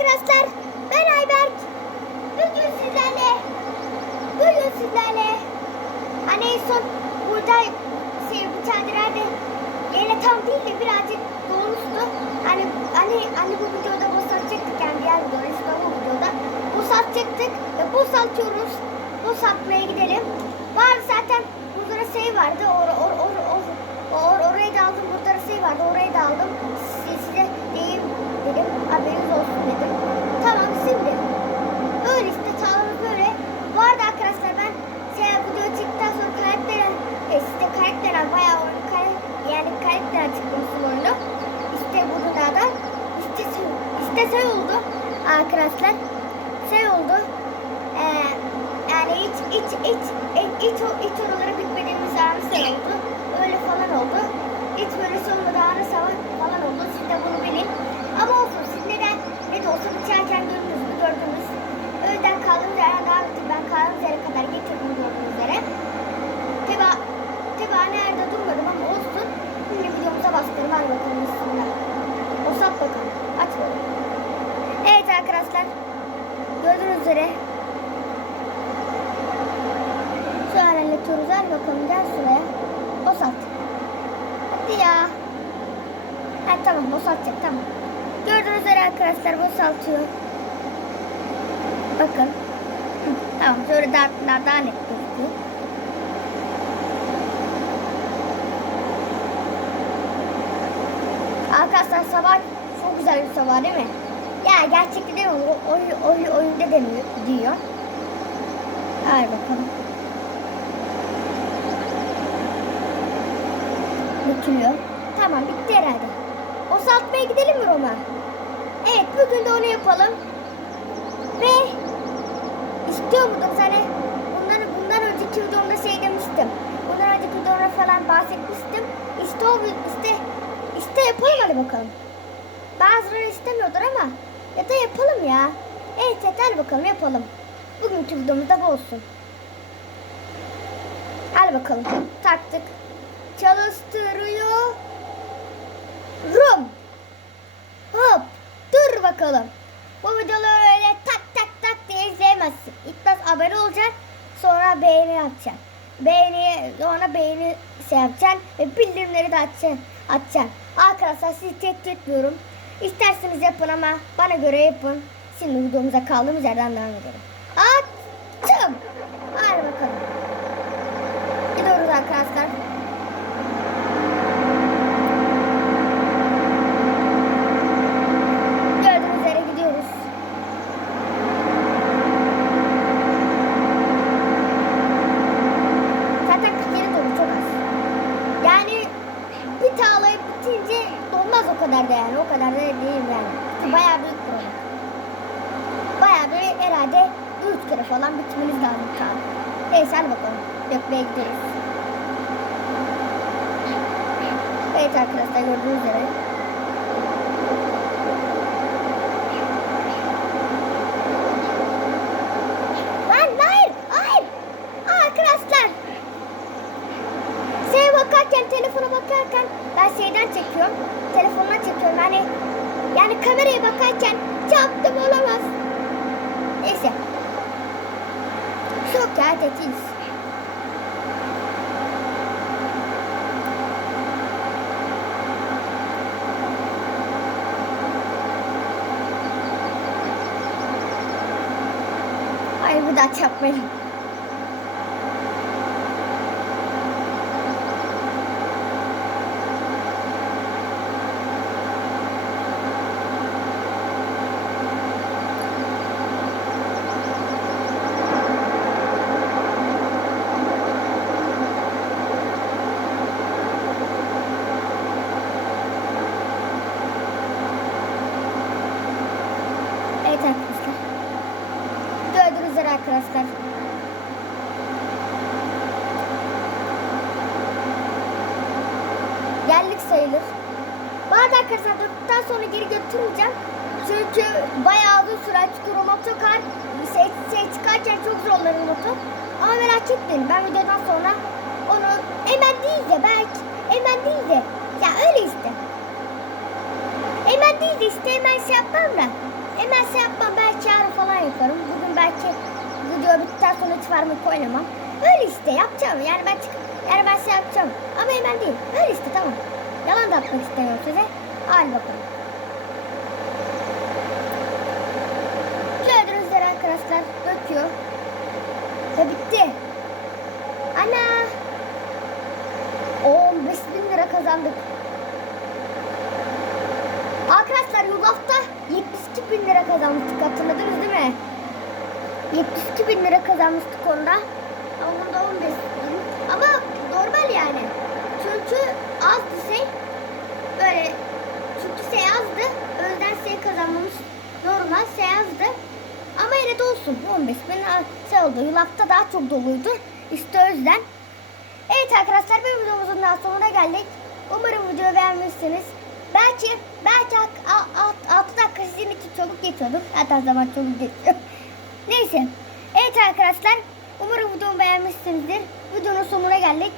arkadaşlar. Ben Ayberk. Bugün sizlerle bugün sizlerle hani en son burada şey çadırlarda yine tam değil de birazcık dolmuştu. Hani hani hani bu videoda bu satacaktık yani diğer videoda bu videoda bu satacaktık ve bu satıyoruz. Bu satmaya gidelim. Var zaten burada da şey vardı. Or, or, or, or, or, orayı da aldım. Burada da şey vardı. Orayı da aldım. Size, size diyeyim dedim. Haberiniz olsun dedim. Tamam şimdi. Öyle işte sağlık böyle. Bu arada arkadaşlar ben şey video çıktıktan sonra karakter e, işte karakterler bayağı oyun kare, yani karakter çıkmışsın oyunu. İşte burada da işte şey, işte şey oldu arkadaşlar. Şey oldu. Ee, yani hiç hiç hiç hiç hiç, hiç oralara bitmediğimiz anı şey oldu. Öyle falan oldu. Hiç böyle sonunda anı falan falan oldu. Siz de bunu bilin. Ama olsun siz neden ne de olsa bıçarken gördünüz mü gördünüz. Öğleden kaldığımız yerden devam ettik. Ben kaldığımız yere kadar getirdim gördüğünüz üzere. Teba, teba nerede durmadım ama olsun. Şimdi videomuza bastırım. Hadi bakalım üstünde. O sat bakalım. Arkadaşlar. Gördüğünüz üzere. Şu hallediyoruz. Hadi bakalım gel şuraya. O sat. Hadi ya. Ha tamam o satacak tamam. Gördüğünüz üzere arkadaşlar bu saltıyor. Bakın. Tamam şöyle daha, daha, daha net gözüküyor. Arkadaşlar sabah çok güzel bir sabah değil mi? Ya gerçekte değil mi? O- Oy, oy, oyunda demiyor, diyor. Hadi bakalım. Bütünüyor. Tamam bitti herhalde. O saltmaya gidelim mi Roma? Evet bugün de onu yapalım. Ve istiyor muydum sana? Bundan, bundan önceki videomda şey demiştim. Bundan önceki videomda falan bahsetmiştim. İşte o işte, işte yapalım hadi bakalım. Bazıları istemiyordur ama ya da yapalım ya. Evet hadi bakalım yapalım. Bugünkü videomuzda bu olsun. Hadi bakalım. Taktık. Çalıştırıyor. Rum. Hop. Dur bakalım. Bu videoları öyle tak tak tak diye izleyemezsin. İlk başta abone olacaksın. Sonra beğeni yapacaksın. Beğeni, sonra beğeni şey yapacaksın. Ve bildirimleri de açacaksın. açacaksın. Arkadaşlar sizi tehdit etmiyorum. İsterseniz yapın ama bana göre yapın. Şimdi videomuza kaldığımız yerden devam edelim. Açtım. Hadi bakalım. Gidiyoruz arkadaşlar. Gördüğünüz yere gidiyoruz. Zaten 47 dolu çok az. Yani bir tağlayıp bitince dolmaz o kadar da yani. O kadar da. Bayağı büyük problem. Bayağı bir herhalde 3 kere falan bitmeniz lazım tağ. Neyse hadi bakalım. Dökmeye gidiyoruz. Evet arkadaşlar gördüğünüz üzere. Lan hayır, hayır. Aa, arkadaşlar. Şeye bakarken, telefona bakarken ben şeyden çekiyorum. Telefonuna çekiyorum. Yani yani kameraya bakarken çarptım olamaz. Neyse. Çok ya tetiz. Hayır bir daha çarpmayalım. Evet arkadaşlar. Gördüğünüz üzere arkadaşlar. Geldik sayılır. Bazı arkadaşlar durduktan sonra geri götürmeyeceğim. Çünkü bayağı uzun sürer. Çünkü motokar şey, şey çıkarken çok zorlar motor. Ama merak etmeyin ben videodan sonra onu hemen değil de belki hemen değil de ya öyle işte. Hemen değil de işte hemen şey yapmam da Hemen şey yapmam. Belki yarın falan yaparım. Bugün belki video bittikten sonra hiç varmak oynamam. Öyle işte yapacağım. Yani ben çıkıp yani ben şey yapacağım. Ama hemen değil. Öyle işte tamam. Yalan da atmak istemiyorum size. Hadi bakalım. Gördüğünüz üzere arkadaşlar döküyor. Ve bitti. Ana. 15 bin lira kazandık. Arkadaşlar yulafta 72 bin lira kazanmıştık hatırladınız değil mi? 72 bin lira kazanmıştık onda. Ama bunda 15 bin. Ama normal yani. Çünkü azdı şey. Böyle çünkü şey azdı. Yüzden şey kazanmamız normal şey azdı. Ama yine de olsun. 15 bin şey oldu. Yulafta daha çok doluydu. İşte o yüzden. Evet arkadaşlar bir videomuzun daha sonuna geldik. Umarım videoyu beğenmişsiniz. Belki belki 6 dakika sizin için çabuk geçiyorduk. Hatta zaman çabuk geçiyor. Neyse. Evet arkadaşlar umarım videomu beğenmişsinizdir. Videonun sonuna geldik.